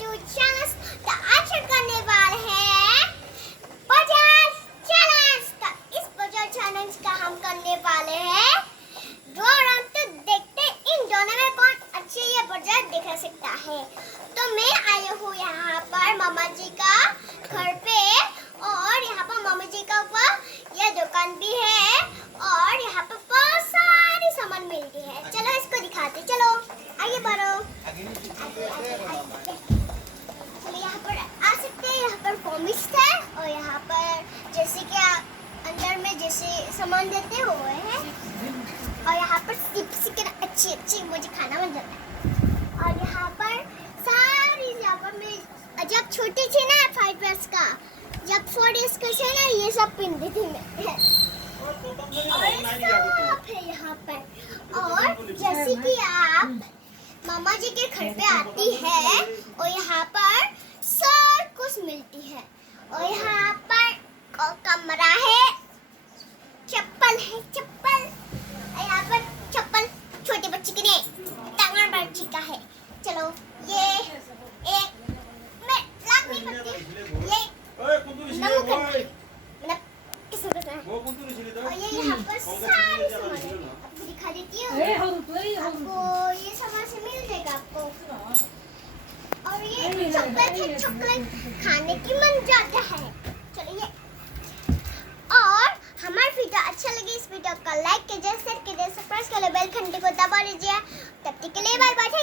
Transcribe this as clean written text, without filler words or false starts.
To channel. तो आज हम करने वाले हैं बजाज चैलेंज। तो इस बजाज चैलेंज का हम करने वाले हैं दो राउंड। तो देखते हैं इन दोनों में कौन अच्छे ये बजाज दिखा सकता है। तो मैं आई हूँ यहाँ पर मामा जी का घर पे, और यहाँ पर मामा जी का ऊपर ये दुकान भी है, और यहाँ पर बहुत सारी सामान मिलती है। चलो इसको दिखाते, चलो आगे बढ़ो। चलो यहाँ पर आ सकते हैं। यहाँ पर कॉमिक्स है, और यहाँ पर जैसे कि अंदर में जैसे सामान देते हुए हैं, और यहाँ पर चिकन अच्छी मुझे खाना बन जाता है। और यहाँ पर सारी, यहाँ पर मैं जब छोटी थी ना 5 इयर्स का, जब 4 इयर्स का था ना, ये सब पिनती थी मैं। और सब है यहाँ पर। और जैसे कि आप मामा जी के घर पे आती है, और यहाँ पर सब कुछ मिलती है। और यहाँ पर कमरा है, चप्पल है, चप्पल। और यहाँ पर चप्पल छोटे बच्चे के लिए, टंगड़ बच्ची का है। चलो ये एक मैं लाग नहीं पड़ती, ये नमक मतलब किसको कहते हैं। और ये यहाँ पर सारी सामान है, आपको दिखा देती हूँ। आपको ये सामान से मिल जाएगा आपको। और ये चॉकलेट है, चॉकलेट खाने की मन जाता है। चलिए, और हमारा वीडियो अच्छा लगे इस वीडियो को लाइक कीजिए, शेयर कीजिए, सब्सक्राइब कीजिए, बेल घंटे को दबा दीजिए। तब तक के लिए बाय बाय।